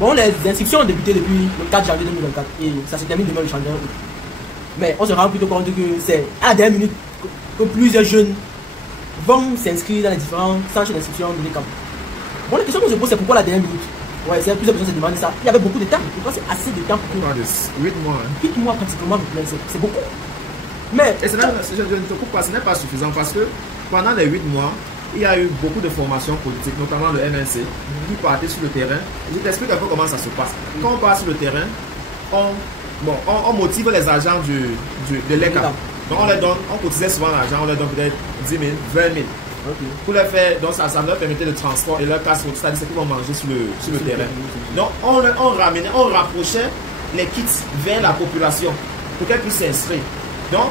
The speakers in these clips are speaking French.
Bon, les inscriptions ont débuté depuis le 4 janvier 2024 et ça se termine demain le 31 août. Mais on se rend plutôt compte que c'est à la dernière minute que plusieurs jeunes vont s'inscrire dans les différents centres d'inscription de l'ECAM. Bon, la question que je pose, c'est pourquoi la dernière minute? Ouais, c'est plusieurs personnes se demandent ça. Il y avait beaucoup de temps. Pourquoi c'est assez de temps pour 8 mois. Hein. 8 mois pratiquement, c'est beaucoup. Mais et je ne te coupe pas, ce n'est pas suffisant parce que pendant les 8 mois, il y a eu beaucoup de formations politiques, notamment le MNC, qui partaient sur le terrain. Je t'explique un peu comment ça se passe. Quand on part sur le terrain, on motive les agents de l'ECAM. Donc on leur donne, on cotisait souvent l'argent, on leur donne peut-être 10 000, 20 000. Okay. Pour les faire, donc ça leur permettait le transport et leur casse, c'est-à-dire ce qu'ils vont manger sur le terrain. Donc on rapprochait les kits vers la population pour qu'elle puisse s'inscrire. Donc,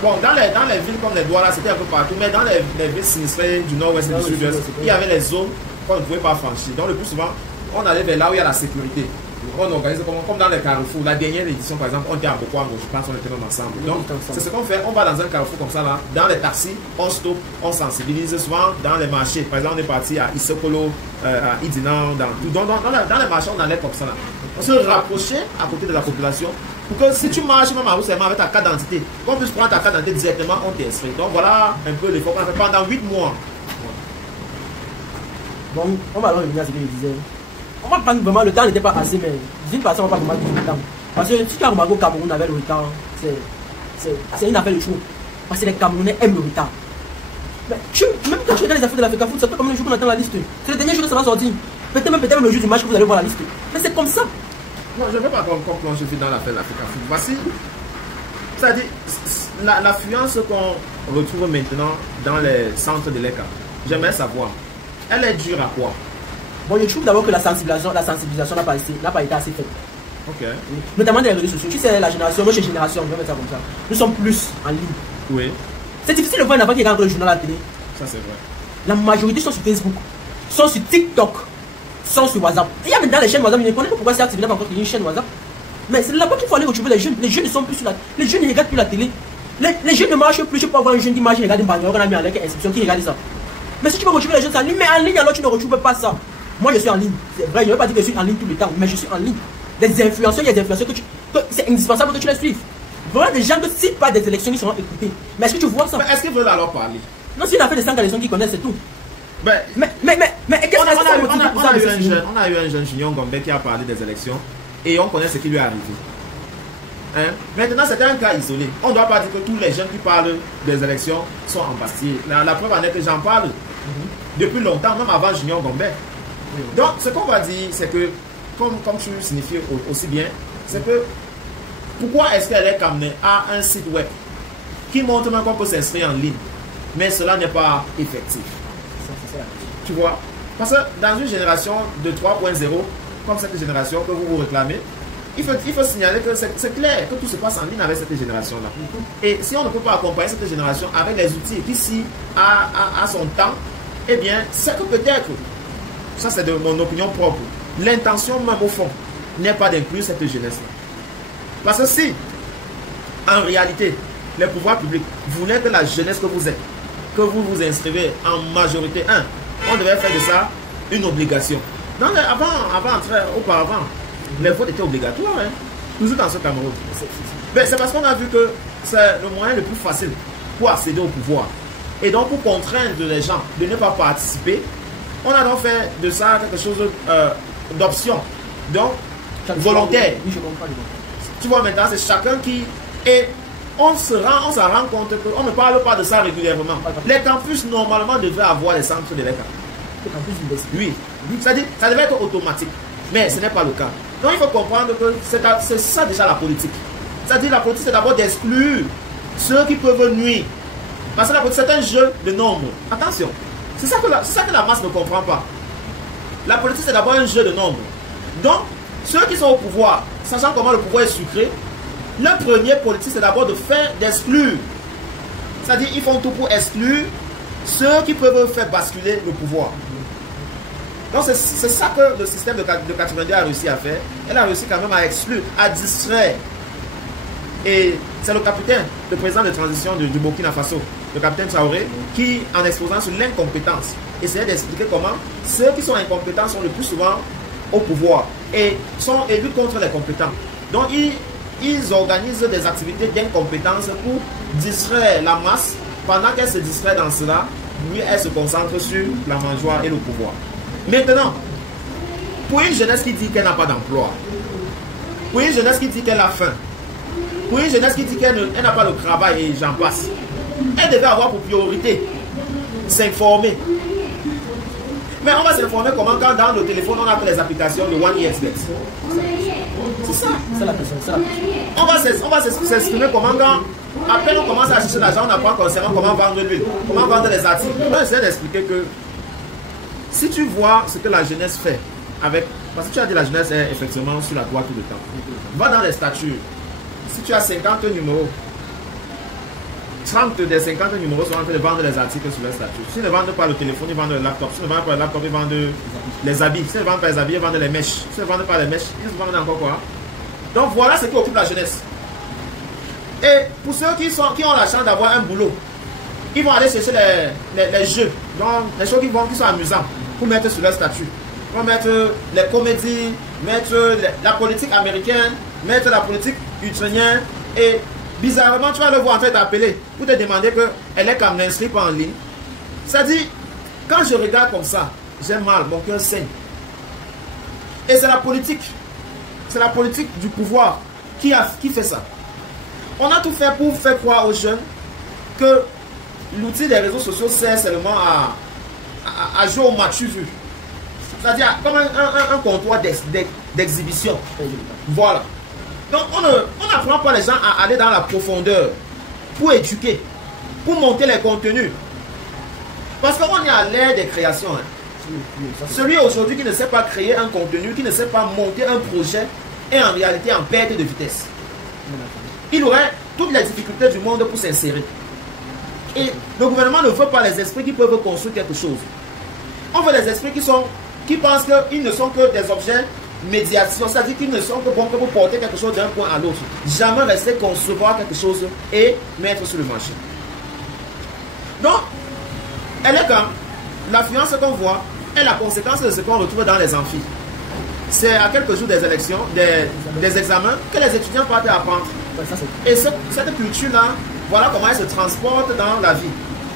bon, dans les villes comme les Douala, c'était un peu partout, mais dans les villes sinistrées du nord-ouest et du sud-ouest, il y avait les zones qu'on ne pouvait pas franchir. Donc le plus souvent, on allait vers là où il y a la sécurité. On organise comme dans les carrefours. La dernière édition, par exemple, on était à Bokwango, je pense qu'on était même ensemble. Donc, c'est ce qu'on fait. On va dans un carrefour comme ça, là. Dans les taxis, on stoppe, on sensibilise. Souvent, dans les marchés, par exemple, on est parti à Isokolo, à Idinan, dans les marchés, on allait comme ça, là. On se rapprochait à côté de la population pour que si tu marches même à Roussellement avec ta carte d'identité, qu'on puisse prendre ta carte d'identité directement, on t'inscrit. Donc, voilà un peu l'effort qu'on a fait pendant 8 mois. Bon, on va alors revenir à ce que je disais. On va prendre vraiment, le temps n'était pas assez, mais d'une façon, on va pas vraiment dire le temps. Parce que si tu as remarqué au Cameroun avec le retard, c'est une affaire de choix. Parce que les Camerounais aiment le retard. Mais même quand tu regardes les affaires de l'Afrique, c'est pas comme le jour qu'on attend la liste. C'est le dernier jour que ça va sortir. Peut-être même le jour du match que vous allez voir la liste. Mais c'est comme ça. Non, je ne veux pas qu'on plonge dans l'affaire de l'Afrique. Voici, c'est-à-dire, l'affluence qu'on retrouve maintenant dans les centres de l'ECA, j'aimerais savoir, elle est dure à quoi? Bon, je trouve d'abord que la sensibilisation n'a pas été assez faite. Ok. Notamment dans les réseaux sociaux. Tu sais, la génération, notre génération, on va mettre ça comme ça. Nous sommes plus en ligne. Oui. C'est difficile de voir un enfant qui regarde le journal à la télé. Ça, c'est vrai. La majorité sont sur Facebook, sont sur TikTok, sont sur WhatsApp. Il y a maintenant les chaînes WhatsApp, je ne connais pas pourquoi c'est activé encore qu'il y a une chaîne WhatsApp. Mais c'est là-bas qu'il faut aller retrouver les jeunes. Les jeunes ne sont plus sur la télé. Les jeunes ne regardent plus la télé. Les jeunes ne marchent plus. Je peux avoir un jeune qui marche et regarde une bagnole, on a mis en inscription, qui regarde ça. Mais si tu veux retrouver les jeunes en ligne, mais en ligne alors tu ne retrouves pas ça. Moi je suis en ligne, c'est vrai, je ne veux pas dire que je suis en ligne tout le temps, mais je suis en ligne. Les influenceurs, il y a des influenceurs que c'est indispensable que tu les suives. Voilà des gens que si pas des élections, ils seront écoutés. Mais est-ce que tu vois ça? Mais est-ce qu'ils veulent alors parler? Non, c'est une affaire de 100 élections qu'ils connaissent, c'est tout. Mais qu'est-ce que on a eu un jeune Junior Gombe qui a parlé des élections et on connaît ce qui lui est arrivé. Hein? Maintenant, c'était un cas isolé. On ne doit pas dire que tous les jeunes qui parlent des élections sont embastillés. La preuve en est que j'en parle depuis longtemps, même avant Junior Gombe. Donc, ce qu'on va dire, c'est que, comme tu signifies aussi bien, c'est que pourquoi est-ce qu'elle est amenée à un site web qui montre même qu'on peut s'inscrire en ligne, mais cela n'est pas effectif. Tu vois? Parce que dans une génération de 3.0, comme cette génération que vous réclamez, il faut signaler que c'est clair que tout se passe en ligne avec cette génération-là. Et si on ne peut pas accompagner cette génération avec les outils qui, si à son temps, eh bien, c'est que peut-être, ça c'est de mon opinion propre, l'intention même au fond n'est pas d'inclure cette jeunesse-là. Parce que si, en réalité, les pouvoirs publics voulaient que la jeunesse que vous êtes, que vous vous inscrivez en majorité 1, on devait faire de ça une obligation. Auparavant, les votes étaient obligatoires, hein, toujours dans ce Cameroun. C'est parce qu'on a vu que c'est le moyen le plus facile pour accéder au pouvoir. Et donc, pour contraindre les gens de ne pas participer, on a donc fait de ça quelque chose d'option, donc volontaire. Tu vois, maintenant, c'est chacun qui... Et on s'en rend compte qu'on ne parle pas de ça régulièrement. Les campus, normalement, devaient avoir des centres de l'ECA. Oui. C'est-à-dire, ça devait être automatique. Mais ce n'est pas le cas. Donc, il faut comprendre que c'est ça déjà la politique. C'est-à-dire, la politique, c'est d'abord d'exclure ceux qui peuvent nuire. Parce que la politique, c'est un jeu de nombres. Attention. C'est ça que la masse ne comprend pas. La politique, c'est d'abord un jeu de nombres. Donc, ceux qui sont au pouvoir, sachant comment le pouvoir est sucré, le premier politique, c'est d'abord d'exclure. C'est-à-dire, ils font tout pour exclure ceux qui peuvent faire basculer le pouvoir. Donc, c'est ça que le système de 82 a réussi à faire. Elle a réussi quand même à exclure, à distraire. Et c'est le capitaine, le président de transition du Burkina Faso, le capitaine Traoré, qui, en exposant sur l'incompétence, essayait d'expliquer comment ceux qui sont incompétents sont le plus souvent au pouvoir. et luttent contre les compétents. Donc ils organisent des activités d'incompétence pour distraire la masse. Pendant qu'elle se distrait dans cela, lui, elle se concentre sur la mangeoire et le pouvoir. Maintenant, pour une jeunesse qui dit qu'elle n'a pas d'emploi, pour une jeunesse qui dit qu'elle a faim, pour une jeunesse qui dit qu'elle n'a pas de travail et j'en passe, elle devait avoir pour priorité s'informer. Mais on va s'informer comment quand dans le téléphone on a les applications de OneExpert. C'est ça. C'est la question. On va s'exprimer comment quand à peine on commence à chercher l'argent, on apprend concernant comment vendre l'huile, comment vendre les articles. Moi j'essaie d'expliquer que si tu vois ce que la jeunesse fait avec, parce que tu as dit la jeunesse est effectivement sur la droite tout le temps. Va dans les statuts. Si tu as 50 numéros, 30 des 50 numéros sont en train de vendre les articles sur les statuts. S'ils ne vendent pas le téléphone, ils vendent le laptop. S'ils ne vendent pas le laptop, ils vendent les habits. S'ils ne vendent pas les habits, ils vendent les mèches. S'ils ne vendent pas les mèches, ils vendent encore quoi. Donc voilà ce qui occupe la jeunesse. Et pour ceux qui ont la chance d'avoir un boulot, ils vont aller chercher les jeux, donc les choses qui sont amusantes pour mettre sur leur statut. Ils vont mettre les comédies, mettre la politique américaine, mettre la politique ukrainienne. Et bizarrement, tu vas le voir en train d'appeler pour te demander qu'elle est comme inscrite en ligne. C'est-à-dire, quand je regarde comme ça, j'ai mal, mon cœur saigne. Et c'est la politique. C'est la politique du pouvoir qui fait ça. On a tout fait pour faire croire aux jeunes que l'outil des réseaux sociaux sert seulement à jouer au match vu. C'est-à-dire comme un comptoir d'exhibition. Voilà. Donc on n'apprend pas les gens à aller dans la profondeur pour éduquer, pour monter les contenus. Parce qu'on est à l'ère des créations. Celui aujourd'hui qui ne sait pas créer un contenu, qui ne sait pas monter un projet, est en réalité en perte de vitesse. Il aurait toutes les difficultés du monde pour s'insérer. Et le gouvernement ne veut pas les esprits qui peuvent construire quelque chose. On veut les esprits qui pensent qu'ils ne sont que des objets médiation, c'est-à-dire qu'ils ne sont que bons que pour porter quelque chose d'un point à l'autre. Jamais rester concevoir quelque chose et mettre sur le marché. Donc, elle est comme l'affluence qu'on voit est la conséquence de ce qu'on retrouve dans les amphis. C'est à quelques jours des élections, des examens, que les étudiants partent apprendre. Et cette culture-là, voilà comment elle se transporte dans la vie.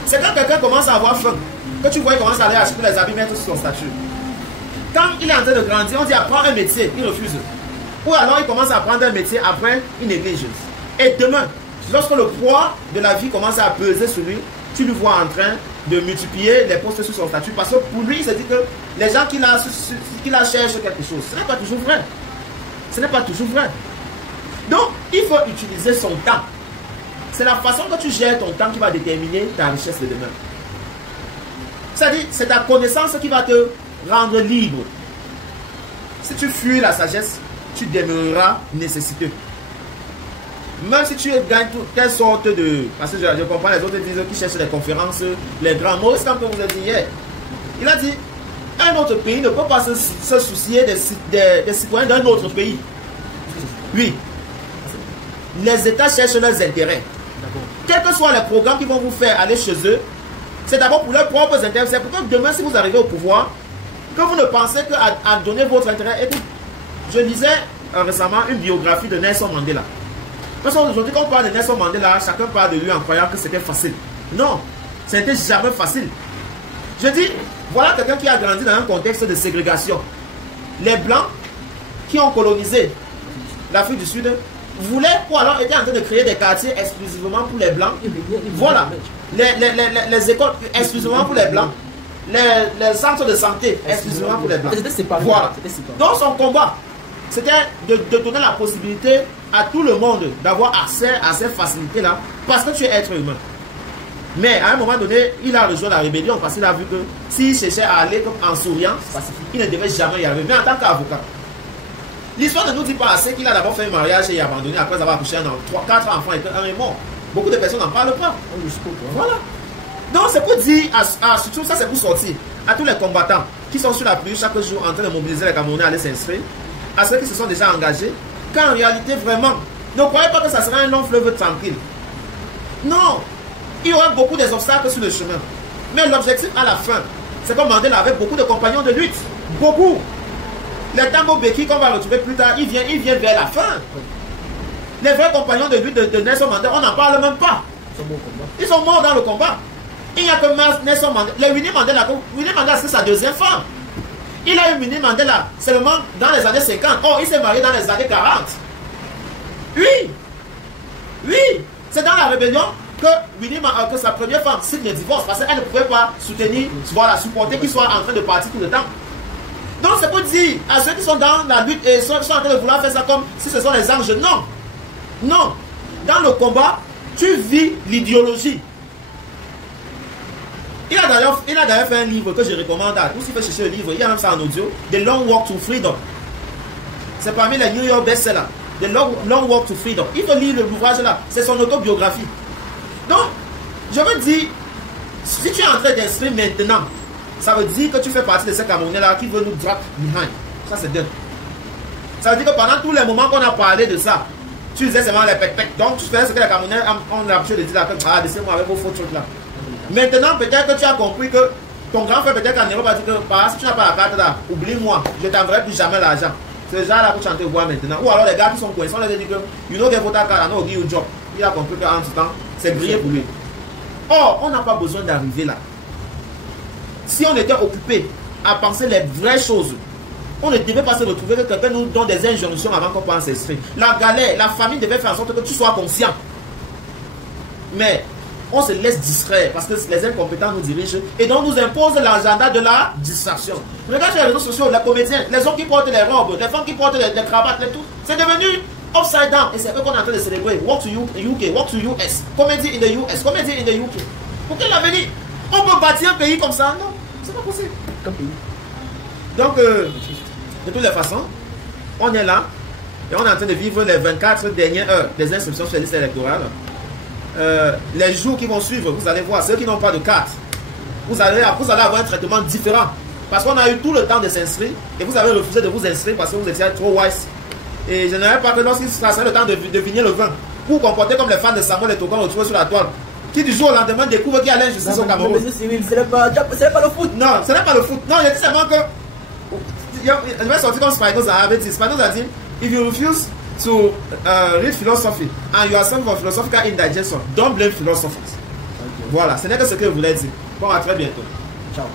C'est quand quelqu'un commence à avoir faim, que tu vois, il commence à aller acheter les habits, mettre sur son statut. Quand il est en train de grandir, on dit apprends un métier, il refuse. Ou alors il commence à apprendre un métier, après il néglige. Et demain, lorsque le poids de la vie commence à peser sur lui, tu le vois en train de multiplier les postes sur son statut. Parce que pour lui, il se dit que les gens qui la cherchent quelque chose, ce n'est pas toujours vrai. Ce n'est pas toujours vrai. Donc, il faut utiliser son temps. C'est la façon que tu gères ton temps qui va déterminer ta richesse de demain. C'est-à-dire, c'est ta connaissance qui va te rendre libre. Si tu fuis la sagesse, tu demeureras nécessiteux. Même si tu gagnes quelle sorte de... Parce que je comprends les autres disent qui cherchent les conférences, les grands mots, c'est comme vous avez dit hier. Il a dit, un autre pays ne peut pas se soucier des citoyens d'un autre pays. Oui. Les États cherchent leurs intérêts. Quels que soient les programmes qui vont vous faire aller chez eux, c'est d'abord pour leurs propres intérêts. C'est pourquoi demain, si vous arrivez au pouvoir, que vous ne pensez qu'à donner votre intérêt. Et je lisais récemment une biographie de Nelson Mandela. Parce qu'aujourd'hui, quand on parle de Nelson Mandela, chacun parle de lui en croyant que c'était facile. Non, ce n'était jamais facile. Je dis, voilà quelqu'un qui a grandi dans un contexte de ségrégation. Les Blancs qui ont colonisé l'Afrique du Sud voulaient, ou alors étaient en train de créer des quartiers exclusivement pour les Blancs. Voilà, les écoles exclusivement pour les Blancs. Les centres de santé exclusivement pour les Blancs. Voilà. Donc son combat, c'était de donner la possibilité à tout le monde d'avoir accès à ces facilités-là parce que tu es être humain. Mais à un moment donné, il a rejoint la rébellion parce qu'il a vu que s'il cherchait à aller comme en souriant, il ne devait jamais y arriver. Mais en tant qu'avocat, l'histoire ne nous dit pas assez qu'il a d'abord fait un mariage et abandonné après avoir accouché 4 enfants et un est mort. Beaucoup de personnes n'en parlent pas. Voilà. Donc c'est pour dire, surtout ça c'est pour sortir à tous les combattants qui sont sur la pluie chaque jour en train de mobiliser les Camerounais à aller s'inscrire, à ceux qui se sont déjà engagés, qu'en réalité vraiment, ne croyez pas que ça sera un long fleuve tranquille. Non, il y aura beaucoup d'obstacles sur le chemin. Mais l'objectif à la fin, c'est comme Mandela avait beaucoup de compagnons de lutte. Beaucoup. Les Tambo Beki qu'on va retrouver plus tard, ils viennent vers la fin. Les vrais compagnons de lutte de Nelson Mandela, on n'en parle même pas. Ils sont morts dans le combat. Il n'y a que Nelson Mandela. Le Winnie Mandela, c'est sa deuxième femme. Il a eu Winnie Mandela seulement dans les années 50. Oh, il s'est marié dans les années 40. Oui, c'est dans la rébellion que sa première femme signe le divorce parce qu'elle ne pouvait pas soutenir, voilà, supporter qu'il soit en train de partir tout le temps. Donc c'est pour dire à ceux qui sont dans la lutte et sont en train de vouloir faire ça comme si ce sont les anges, non. Non. Dans le combat, tu vis l'idéologie. Il a d'ailleurs fait un livre que je recommande à tous. Il faut chercher le livre, il y a même ça en audio, The Long Walk to Freedom. C'est parmi les New York best-sellers. The Long Walk to Freedom. Il faut lire l'ouvrage là, c'est son autobiographie. Donc, je veux dire, si tu es en train d'inscrire maintenant, ça veut dire que tu fais partie de ces Camerounais-là qui veulent nous drop behind. Ça, c'est dingue. Ça veut dire que pendant tous les moments qu'on a parlé de ça, tu disais seulement les pec-pec. Donc, tu fais ce que les Camerounais ont l'habitude de dire là, ah, laissez-moi avec vos faux trucs là. Maintenant, peut-être que tu as compris que ton grand frère, peut-être qu'en Europe, va dire que si tu n'as pas la carte là, oublie-moi, je t'enverrai plus jamais l'argent. C'est ce genre-là pour chanter au bois maintenant. Ou alors les gars qui sont coincés, on leur dit que, you know, get voter card, I know, give you job. Il a compris qu'en ce temps, c'est grillé pour lui. Or, on n'a pas besoin d'arriver là. Si on était occupé à penser les vraies choses, on ne devait pas se retrouver que quelqu'un nous donne des injonctions avant qu'on pense s'inscrire. La galère, la famille devait faire en sorte que tu sois conscient. Mais on se laisse distraire parce que les incompétents nous dirigent et donc nous imposent l'agenda de la distraction. Regarde sur les réseaux sociaux, les comédiens, les hommes qui portent les robes, les femmes qui portent les cravates, les tout, c'est devenu upside down. Et c'est eux qu'on est en train de célébrer. Walk to UK, walk to US, comedy in the US, comedy in the UK. Pour quel avenir? On peut bâtir un pays comme ça? Non, c'est pas possible. Donc, de toutes les façons, on est là et on est en train de vivre les 24 dernières heures des inscriptions sur la liste électorale. Les jours qui vont suivre, vous allez voir, ceux qui n'ont pas de carte, vous allez avoir un traitement différent. Parce qu'on a eu tout le temps de s'inscrire et vous avez refusé de vous inscrire parce que vous étiez trop wise. Et je n'avais pas que lorsqu'il sera le temps de venir le vin, vous comportez comme les fans de Samuel et Togon retrouvés sur la toile, qui du jour au lendemain découvrent qu'il y a l'injustice au Cameroun. Ce n'est pas le foot. Non, ce n'est pas le foot. Non, il a dit seulement que. Je vais sortir comme Spinoza avait dit. Spinoza a dit, if you refuse to read philosophy and you are some for philosophical indigestion, don't blame philosophers. Okay. Voilà, ce n'est que ce que je voulais dire. Bon, à très bientôt. Ciao.